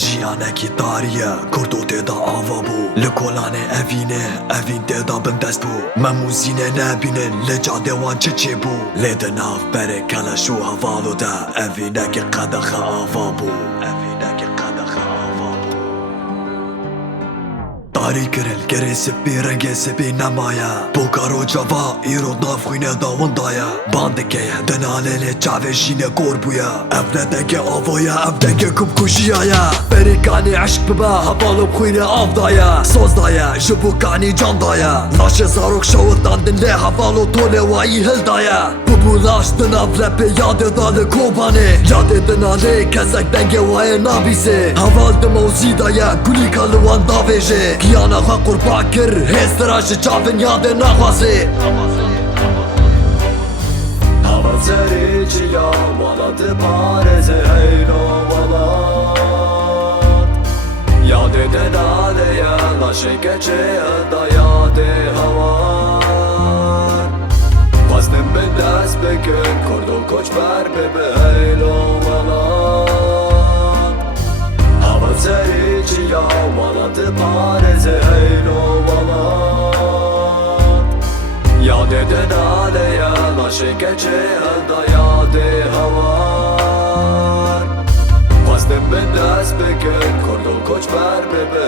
Jiyanekî tariye Kurd û têda ava bû Li kolanê evîn têda bindest bû Memûzînê nebînin li cadê wan çi çêbû Lê di nav berê keleş û hevalo de Evînekî qedexe ava bû Tarî kirin gerê spî rengê spî nemaye Bokaro ceva îro navxwînê da winda ye Bandike ye di nalê lê çavê jînê kor bûye Ev ne dengê ava ye ev dengê kumkujiya ye Berê kanî eşk bibe hevalo bixwîne av da ye Soz da ye ji bo kanî can da ye Laşê zarok şewirdan din lê hevalo tolê wayî hil da ye Bibû laş di nav repê yadê da li kobanê Yadê di nalê kesek dengê wayê nabîsê Heval di mewzî da ye gulîka li wan davêjê Giyana xwe qurba kir hêzdira ji çavên yadê naxwazê Hava serê çiya wala diparêze heylo welat Yadê de nalê ye laşê keçê da yadê hewar Xwestin bi dest bikin kurd û koçber bibe heylo welat Hava serê çiya wala diparêze heylo welat Yadê de nalê ye laşê keçê da yadê hewar Xwestin bi dest bikin kurd û koçber bibe